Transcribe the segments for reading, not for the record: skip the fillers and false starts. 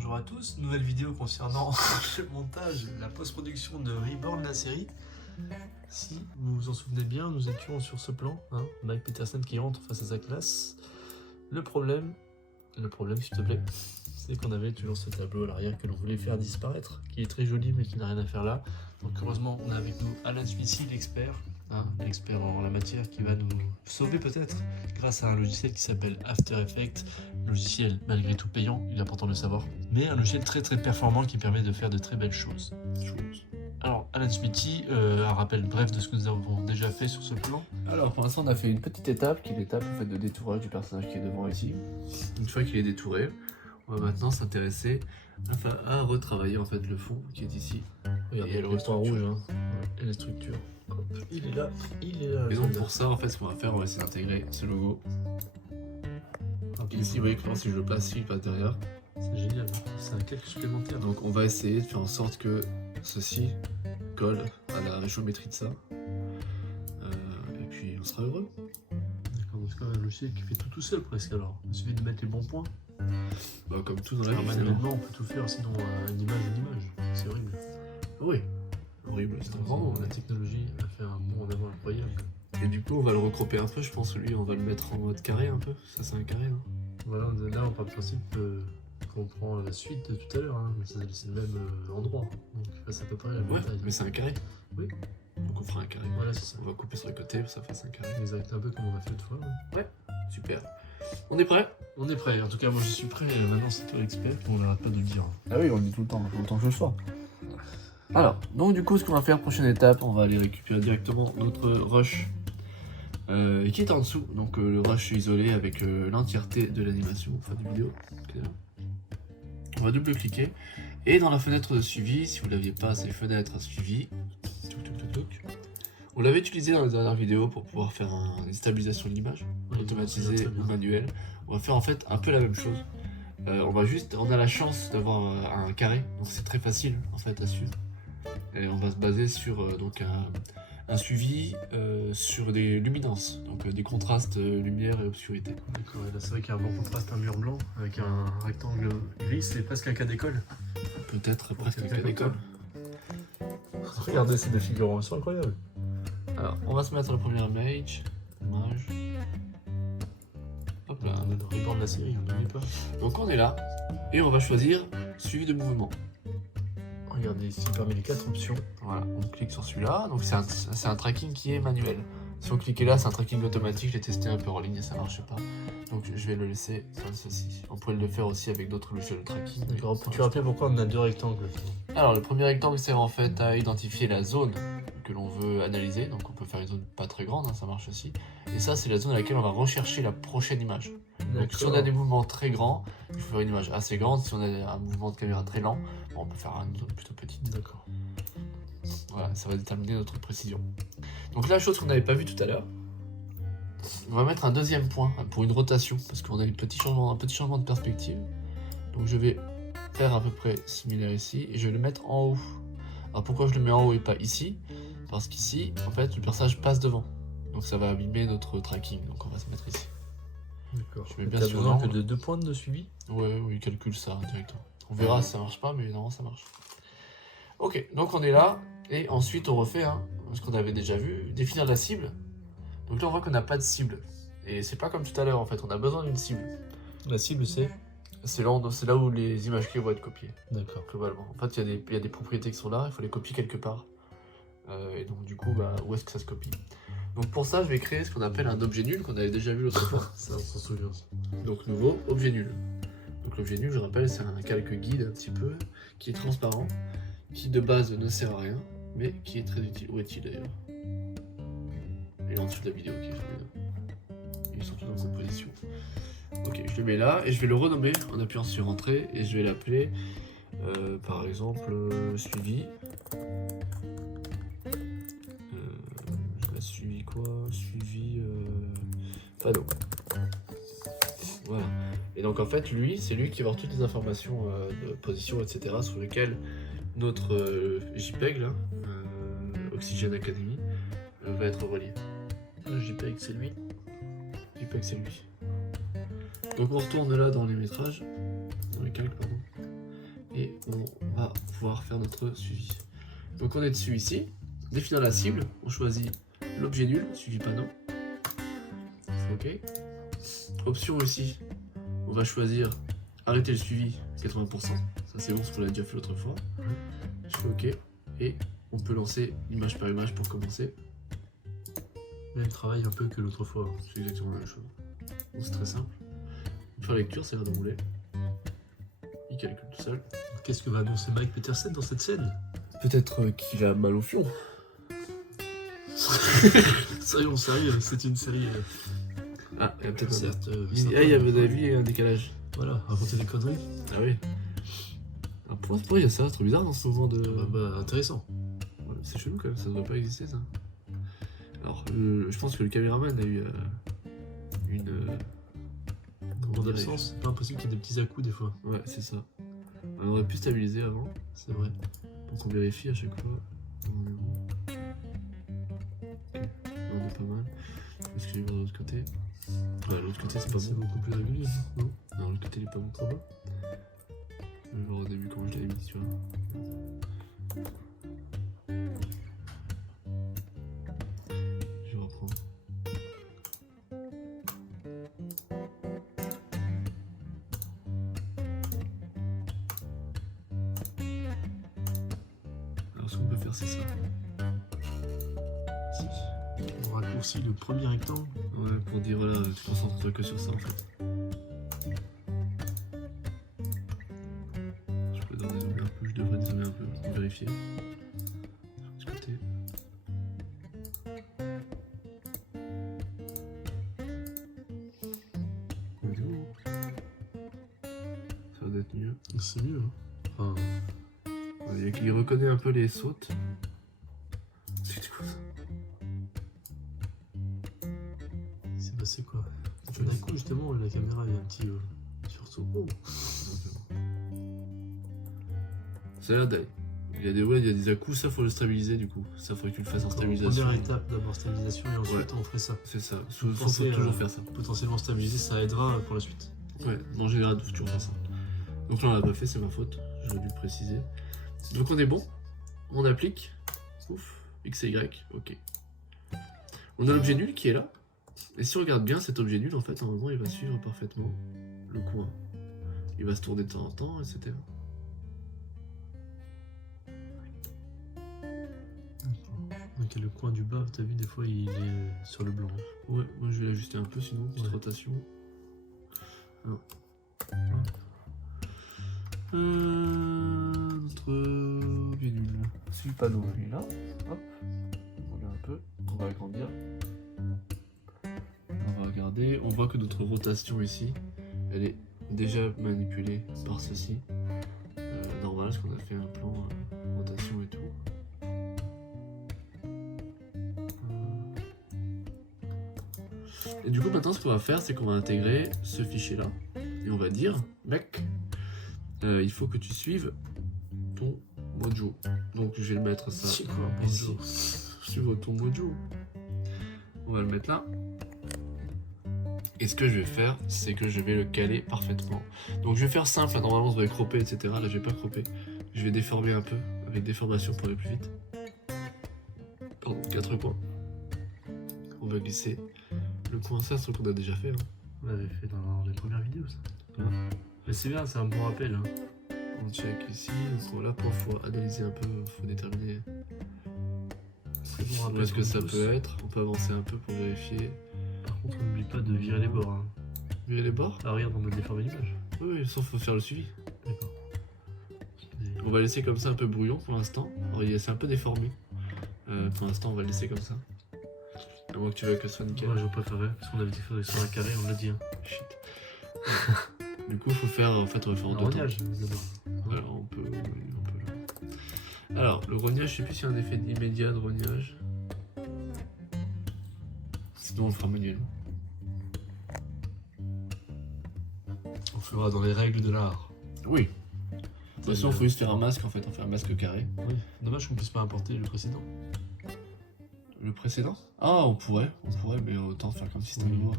bonjour à tous, nouvelle vidéo concernant le montage, la post-production de Reborn, la série. Si vous vous en souvenez bien, nous étions sur ce plan, Mike Peterson qui rentre face à sa classe. Le problème s'il te plaît, c'est qu'on avait toujours ce tableau à l'arrière que l'on voulait faire disparaître, qui est très joli mais qui n'a rien à faire là. Donc heureusement on a avec nous Alan Smithy, l'expert, l'expert en la matière, qui va nous sauver peut-être grâce à un logiciel qui s'appelle After Effects, logiciel malgré tout payant, il est important de le savoir, mais un logiciel très performant qui permet de faire de très belles choses. Alors Alan Smithy, un rappel bref de ce que nous avons déjà fait sur ce plan. Alors pour l'instant on a fait une petite étape qui est l'étape en fait, de détourage du personnage qui est devant ici. Une fois qu'il est détouré, on va maintenant s'intéresser à retravailler en fait le fond qui est ici. Regardez, et le point rouge et les structures. Hop, il est là. Et donc pour ça en fait ce qu'on va faire, on va essayer d'intégrer ce logo. Donc ici vous voyez que si je le place ici, il passe derrière. C'est génial, c'est un calque supplémentaire. Donc on va essayer de faire en sorte que ceci colle à la géométrie de ça. Et puis on sera heureux. D'accord, c'est quand même un logiciel qui fait tout seul presque alors. Il suffit de mettre les bons points. Bah, comme tout dans la vie. Manuellement on peut tout faire, sinon une image, c'est horrible. Oui, horrible, c'est vraiment. La technologie a fait un bond en avant incroyable. Et du coup on va le recroper un peu, je pense que lui on va le mettre en mode carré un peu. Ça c'est un carré hein. Voilà, là on part du principe qu'on prend la suite de tout à l'heure, c'est le même endroit, donc c'est à peu près la même taille. Mais c'est un carré. Oui. Donc on fera un carré. Voilà, c'est ça. On va couper sur les côtés pour que ça fasse un carré. Exact, un peu comme on a fait l'autre fois. Ouais, super. On est prêt? On est prêt, en tout cas moi je suis prêt, maintenant c'est toi l'expert, on n'arrête pas de le dire. Ah oui, on le dit tout le temps que je le sois. Alors, donc du coup ce qu'on va faire, prochaine étape, on va aller récupérer directement notre rush qui est en dessous, donc le rush isolé avec l'entièreté de l'animation, enfin du vidéo. On va double-cliquer, et dans la fenêtre de suivi, si vous ne l'aviez pas, c'est fenêtre à suivi. On l'avait utilisé dans la dernière vidéo pour pouvoir faire une stabilisation de l'image, automatisée ou manuelle. On va faire en fait un peu la même chose. On a la chance d'avoir un carré, donc c'est très facile en fait à suivre. Et on va se baser sur donc un suivi sur des luminances, donc des contrastes lumière et obscurité. D'accord, et là c'est vrai qu'il y a un bon contraste, un mur blanc avec un rectangle gris, c'est presque un cas d'école. Peut-être presque un cas d'école. Regardez ces deux figurants, ils sont incroyables. Alors, on va se mettre le premier image. Hop là. On est dans Reborn de la série, on n'oublie pas. Donc on est là, et on va choisir suivi de mouvement. Regardez ici parmi les 4 options. Voilà, on clique sur celui-là, donc c'est un tracking qui est manuel. Si on cliquait là, c'est un tracking automatique, j'ai testé un peu en ligne et ça marchait pas. Donc je vais le laisser sur ceci. On pourrait le faire aussi avec d'autres logiciels de tracking. D'accord, peux-tu rappeler pourquoi on a 2 rectangles? Alors le premier rectangle sert en fait à identifier la zone que l'on veut analyser, donc on peut faire une zone pas très grande, ça marche aussi. Et ça c'est la zone à laquelle on va rechercher la prochaine image. Donc si on a des mouvements très grands, il faut faire une image assez grande. Si on a un mouvement de caméra très lent, on peut faire une zone plutôt petite. D'accord. Voilà, ça va déterminer notre précision. Donc la chose qu'on n'avait pas vue tout à l'heure, on va mettre un deuxième point pour une rotation, parce qu'on a un petit changement de perspective. Donc je vais faire à peu près similaire ici, et je vais le mettre en haut. Alors pourquoi je le mets en haut et pas ici? Parce qu'ici, en fait, le personnage passe devant. Donc ça va abîmer notre tracking, donc on va se mettre ici. D'accord. Je mets bien sur besoin que de 2 points de suivi? Ouais, oui, il calcule ça directement. On verra si ça marche pas, mais normalement ça marche. Ok, donc on est là, et ensuite on refait ce qu'on avait déjà vu, définir la cible. Donc là on voit qu'on n'a pas de cible, et c'est pas comme tout à l'heure en fait, on a besoin d'une cible. La cible c'est là où les images clés vont être copiées. D'accord. Globalement. En fait il y a des propriétés qui sont là, il faut les copier quelque part. Et donc du coup, où est-ce que ça se copie? Donc pour ça je vais créer ce qu'on appelle un objet nul, qu'on avait déjà vu l'autre fois. Ça on s'en souvient. Donc nouveau, objet nul. Donc l'objet nul, je rappelle, c'est un calque guide un petit peu, qui est transparent, qui de base ne sert à rien, mais qui est très utile. Où est-il d'ailleurs? Il est en dessous de la vidéo qui est formidable. Il est surtout dans composition. Ok, je le mets là et je vais le renommer en appuyant sur entrée et je vais l'appeler par exemple suivi. Je mets suivi quoi? Suivi panneau. Voilà. Et donc en fait lui, c'est lui qui va avoir toutes les informations de position, etc. sur lesquelles notre JPEG là, Oxygen Academy, va être relié. JPEG c'est lui. JPEG c'est lui. Donc on retourne là dans les métrages, dans les calques pardon. et on va pouvoir faire notre suivi. Donc on est dessus ici, définir la cible, on choisit l'objet nul, suivi panneau. Ok. Option ici, on va choisir arrêter le suivi 80%. Ça c'est bon, ce qu'on a déjà fait l'autre fois. Je fais OK et on peut lancer image par image pour commencer. Même travail un peu que l'autre fois. C'est exactement la même chose. Donc c'est très simple. On fait la lecture, ça va de rouler. Il calcule tout seul. Qu'est-ce que va annoncer Mike Peterson dans cette scène? Peut-être qu'il a mal au fion. Soyons sérieux, c'est une série. Ah, il y a peut-être certes. il y avait des vies et un décalage. Voilà, raconter des conneries. Ah oui. Ah, pourquoi il y a ça? C'est trop bizarre dans ce moment de. Intéressant. Ouais, c'est chelou quand même, ça devrait pas exister ça. Alors, je pense que le caméraman a eu une. Comment d'absence, c'est pas impossible qu'il y ait des petits à-coups des fois. Ouais, c'est ça. On aurait pu stabiliser avant. C'est vrai. Donc on vérifie à chaque fois. On est bon. Ok, on est pas mal. Est-ce que je vais voir de l'autre côté? Ouais, l'autre côté c'est pas C'est bon. beaucoup plus régulier, non? Non, l'autre côté il est pas bon. Ça va? Je vais voir au début comment je l'avais mis, tu vois. Je vais reprendre. Alors ce qu'on peut faire c'est ça. Si. On raccourcit le premier rectangle. Ouais, pour dire voilà, tu te concentres que sur ça en fait. Je peux dézoomer un peu, je devrais dézoomer un peu pour vérifier. De ce côté. On est où? Ça va être mieux. C'est mieux, hein. Enfin, Ouais, il reconnaît un peu les sautes. C'est quoi ça? c'est passé quoi? D'un coup, justement, la caméra est un petit sursaut. Oh. Ça a l'air d'aller. Il y a des à-coups, ça faut le stabiliser du coup. Ça faudrait que tu le fasses en stabilisation. Première étape, d'abord stabilisation et ensuite on ferait ça. C'est ça. Faut Faut penser, toujours faire ça. Potentiellement stabiliser, ça aidera pour la suite. Ouais, en général, il faut toujours faire ça. Donc là, on l'a pas fait, c'est ma faute. J'aurais dû le préciser. Donc on est bon. On applique. Ouf. X et Y. Ok. On a l'objet nul qui est là. Et si on regarde bien cet objet nul, en fait, normalement, il va suivre parfaitement le coin. Il va se tourner de temps en temps, etc. Donc le coin du bas, t'as vu, des fois il est sur le blanc. Ouais, moi je vais l'ajuster un peu sinon, petite Ouais. rotation. Alors. Notre objet nul. C'est le panneau, lui là. Hop. On regarde un peu. On va agrandir. On va regarder. On voit que notre rotation ici, elle est déjà manipulée par ceci. Normal, parce qu'on a fait un plan rotation et tout. Et du coup, maintenant, ce qu'on va faire, c'est qu'on va intégrer ce fichier-là. Et on va dire, mec, il faut que tu suives ton mojo. Donc, je vais le mettre ça C'est quoi, ici. mojo? Suivre ton mojo. On va le mettre là. Et ce que je vais faire, c'est que je vais le caler parfaitement. Donc, je vais faire simple. Là, normalement, on devrait cropper, etc. Là, je vais pas cropper. Je vais déformer un peu avec déformation pour aller plus vite. Pardon, 4 coins. On va glisser le coin, ça, c'est ce qu'on a déjà fait. Hein. On l'avait fait dans les premières vidéos, ça. Ouais. Mais c'est bien, c'est un bon rappel. Hein. On check ici. Donc là, il faut analyser un peu, il faut déterminer C'est bon où rappel. est-ce que pour ça tous. peut être. On peut avancer un peu pour vérifier. Par contre, on n'oublie pas de virer les bords. Hein. Virer les bords. Ah, regarde, on a déformé l'image. Oui, oui, sauf qu'il faut faire le suivi. D'accord. On va laisser comme ça un peu brouillon pour l'instant. C'est un peu déformé. Pour l'instant, on va le laisser comme ça. À moins que tu veuilles que ce soit nickel. Moi, je préférais, parce qu'on avait fait sur un carré, on l'a dit. Hein. Shit. Du coup, il faut faire, en fait, on va faire en Un deux temps. rognage, d'abord. Alors, on peut, oui, on peut. Alors, le rognage, je sais plus s'il y a un effet immédiat de rognage. Sinon, on le fera manuellement. On fera dans les règles de l'art. Oui. De toute façon, il faut juste faire un masque, en fait. On fait un masque carré. Oui. Dommage qu'on puisse pas importer le précédent. Le précédent? Ah, on pourrait, mais autant faire comme si c'était Oui. nouveau.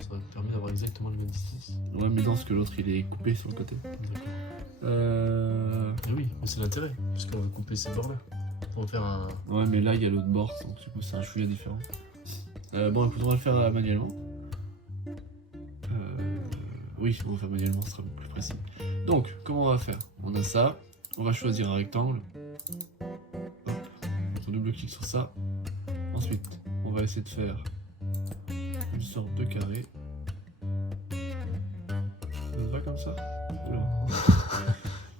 Ça permet d'avoir exactement la même distance. Ouais, mais non, parce que l'autre, il est coupé sur le côté. D'accord. Et oui, mais c'est l'intérêt, parce qu'on va couper ces bords-là. On va faire un... Ouais, mais là, il y a l'autre bord, donc du coup, c'est un chouïa différent. Bon, écoute, on va le faire manuellement. Oui, on va faire manuellement, ce sera beaucoup plus précis. Donc, comment on va faire? On a ça, on va choisir un rectangle. Hop, on double-clic sur ça. Ensuite, on va essayer de faire une sorte de carré. Ça va comme ça? Alors,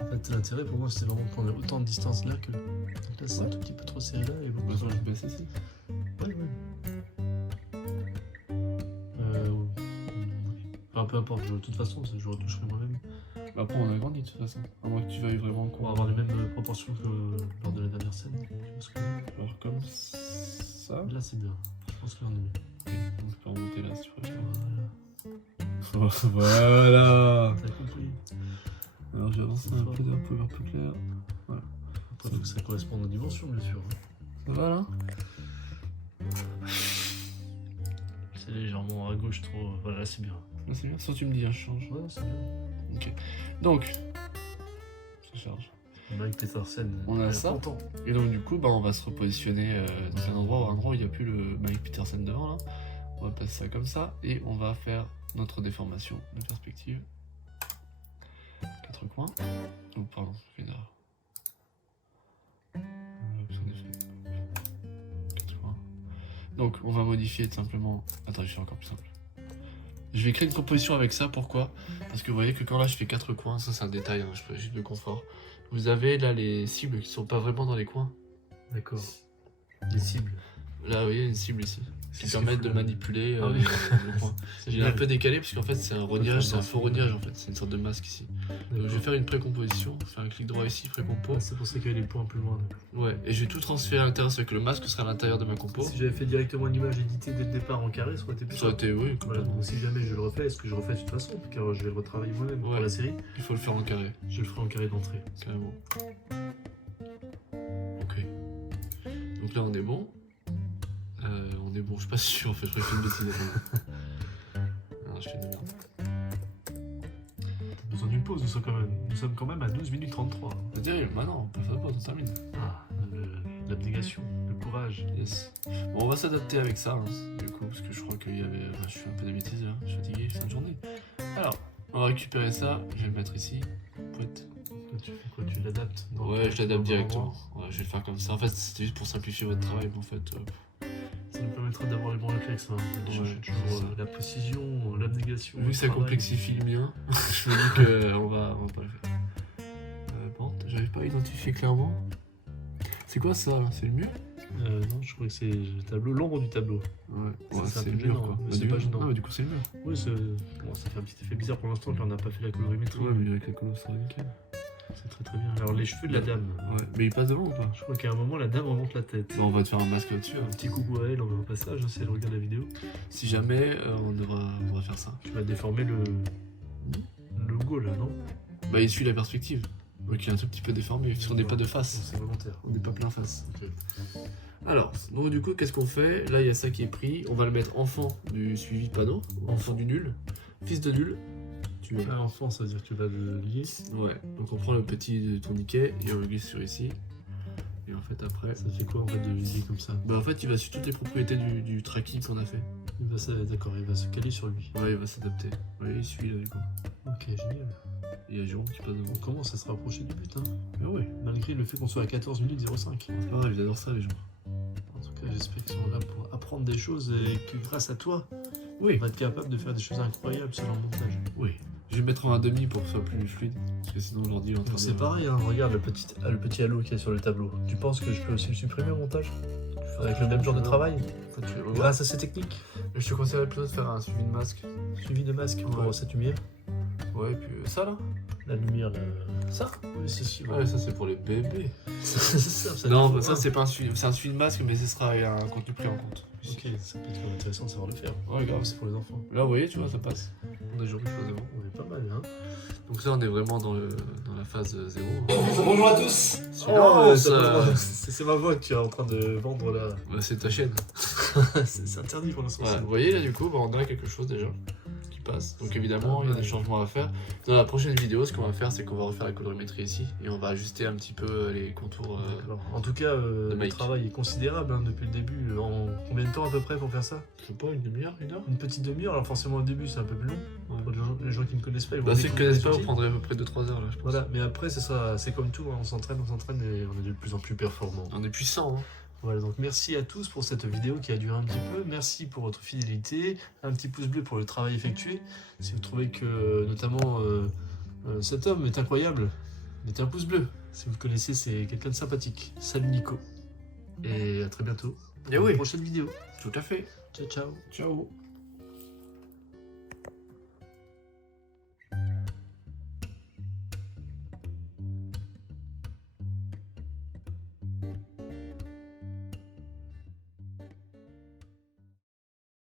En fait, l'intérêt pour moi, c'était vraiment de prendre autant de distance là que... Donc là, c'est un tout petit peu trop serré là, et on beaucoup va trop... faire baisser ici. Ouais. Enfin, peu importe, de toute façon, je retoucherai moi-même. Bah, après, on a grandi de toute façon. À moins que tu veuilles vraiment Pour qu'on avoir les mêmes proportions que lors de la dernière scène. Tu vois ce que je veux dire? genre comme ça. Là, c'est bien. Je pense que là, on est mieux. On peut remonter là si tu préfères. Voilà. Voilà. T'as compris? Alors j'avance un peu clair. Voilà. Après, il faut que ça corresponde aux dimensions, bien sûr. Ça va là? C'est légèrement à gauche trop... Voilà, c'est bien. Là c'est bien. Soit tu me dis, hein, je change. Ouais, c'est bien. Ok. Donc, ça charge. Mike Petersen, On a il est ça. content. Et donc du coup, bah, on va se repositionner dans un endroit où il n'y a plus le Mike Petersen devant là. On va passer ça comme ça et on va faire notre déformation de perspective. 4 coins. Oh pardon, je fais une erreur. Option d'effet. 4 coins. Donc on va modifier tout simplement. Attends, je fais encore plus simple. Je vais créer une composition avec ça, pourquoi? Parce que vous voyez que quand là je fais 4 coins, ça c'est un détail, hein, je fais juste de confort. Vous avez là les cibles qui sont pas vraiment dans les coins. D'accord. Les cibles. Là, vous voyez, une cible ici. Qui Qu'est-ce permettent qu'il de faut, là manipuler Ah oui. le coin. C'est J'ai un génial. peu décalé parce qu'en fait c'est un reniage, c'est un faux reniage en fait, c'est une sorte de masque ici. Donc je vais faire une précomposition, faire un clic droit ici, précompo. Ah, c'est pour ça qu'il y a les points plus loin. Ouais, et je vais tout transférer à l'intérieur, c'est que le masque sera à l'intérieur de ma compo. Si j'avais fait directement une image éditée dès le départ en carré, ça aurait été plus Ça aurait simple. été, oui, Voilà, complètement. donc si jamais je le refais, est-ce que je refais de toute façon? Car je vais le retravailler moi-même pour Ouais. la série. Il faut le faire en carré, Je le ferai en carré d'entrée. carrément. Ok. Donc là on est bon. On est bon, je suis pas sûr en fait, je crois que je fais une bêtise. Non, je fais une merde. T'as besoin d'une pause, nous sommes quand même à 12 minutes 33. C'est terrible, bah non, on peut faire pas, on termine. Ah, l'abnégation, le courage. Yes. Bon, on va s'adapter avec ça, hein, du coup, parce que je crois qu'il y avait. Je fais un peu de bêtises là, je suis fatigué, fin de journée. Alors, on va récupérer ça, je vais le mettre ici. Pouette. Toi, tu fais quoi? Tu l'adaptes Ouais, je l'adapte directement. Ouais, je vais le faire comme ça. En fait, c'était juste pour simplifier votre travail, mais en fait. Ça nous permettra d'avoir les bons réflexes. Hein. De chercher Ouais, toujours c'est ça. la précision, l'abnégation. Vu le que ça travail. complexifie le mien, je me dis qu'on va pas le faire. Bon, j'arrive pas à identifier clairement. C'est quoi ça? C'est le mur? Non, je crois que c'est le tableau, l'ombre du tableau. Ouais, C'est un c'est peu le mur gênant, quoi. mais Bah, c'est du pas coup- gênant. Non, mais du coup, c'est le mur. Oui, bon, ça fait un petit effet bizarre pour l'instant car on n'a pas fait la colorimétrie. Ouais, mais avec la colo, ça va nickel. C'est très très bien. Alors les cheveux de la dame. Ouais, mais il passe devant ou pas? Je crois qu'à un moment la dame remonte la tête. Bon, on va te faire un masque là-dessus. Un petit coucou à elle au passage, hein, si elle regarde la vidéo. Si jamais, on va faire ça. Tu vas déformer le logo là, non? Bah, il suit la perspective. Ok, un tout petit peu déformé, parce qu'on n'est pas de Non, face. c'est volontaire. On n'est pas plein face. Ok. Alors, donc du coup, qu'est-ce qu'on fait? Là, il y a ça qui est pris. On va le mettre enfant du suivi panneau, enfant du nul, fils de nul. Tu veux Là, enfant, ça veut dire que tu vas le lier. Ouais, donc on prend le petit tourniquet et on le glisse sur ici. Et en fait, après. Ça fait quoi en fait de le lier comme ça? Bah, en fait, il va sur toutes les propriétés du tracking qu'on a fait. D'accord, il va se caler sur lui. Ouais, il va s'adapter. Ouais, il suit là, du coup. Ok, génial. Et il y a Jérôme qui passe devant. On commence à se rapprocher du but, hein. Mais ouais, Malgré le fait qu'on soit à 14 minutes 05. c'est pas grave, ils adorent ça, les gens. En tout cas, j'espère qu'ils sont là pour apprendre des choses et que grâce à toi, Oui, on va être capable de faire des choses incroyables selon le montage. oui. Je vais mettre en 1,5 pour que ce soit plus fluide. Parce que sinon, l'ordi est en train de. C'est pareil, hein. Regarde le petit halo qu'il y a sur le tableau. Tu penses que je peux aussi le supprimer au montage? Avec le même genre de travail? Faut que tu- Ouais. Grâce à ces techniques? Je te conseillerais plutôt de faire un suivi de masque. Suivi de masque pour Ouais. cette lumière. Ouais, et puis ça là? La lumière, là. Ça? Oui, c'est sûr. Ouais, ça c'est pour les bébés. ça Non, nous bah, faut ça un. c'est pas un suivi, c'est un suivi de masque, mais ce sera un contenu pris en compte. Ok, ça peut être intéressant de savoir le faire. Ouais, grave. C'est pour les enfants. Là, vous voyez, tu vois, ça passe. On a Jérôme qui passe devant. On est pas mal, hein. Donc là, on est vraiment dans la phase 0. Bonjour à tous. C'est ma voix qui est en train de vendre là. Bah, c'est ta chaîne. C'est interdit pour l'instant. Voilà, vous voyez, là, du coup, bah, on a quelque chose déjà qui qui passe. Donc évidemment, il y a des changements à faire. Dans la prochaine vidéo, ce qu'on va faire, c'est qu'on va refaire la colorimétrie ici et on va ajuster un petit peu les contours. D'accord. En tout cas, le Mike. travail est considérable hein, depuis le début. En combien de temps à peu près pour faire ça? Je sais pas, une demi-heure, une heure. Une petite demi-heure. Alors forcément au début c'est un peu plus long. Ouais. Pour les gens qui ne connaissent pas, ils vont Bah, ceux qui découvrir connaissent les pas, vous outils. prendrez à peu près 2-3 heures là, je pense. Voilà, mais après c'est ça, c'est comme tout, hein, on s'entraîne et on est de plus en plus performant. On est puissant, hein. Voilà, donc merci à tous pour cette vidéo qui a duré un petit peu. Merci pour votre fidélité. Un petit pouce bleu pour le travail effectué. Si vous trouvez que, notamment, cet homme est incroyable, mettez un pouce bleu. Si vous le connaissez, c'est quelqu'un de sympathique. Salut Nico. Et à très bientôt pour Et une oui, prochaine vidéo. tout à fait. Ciao, ciao. Ciao.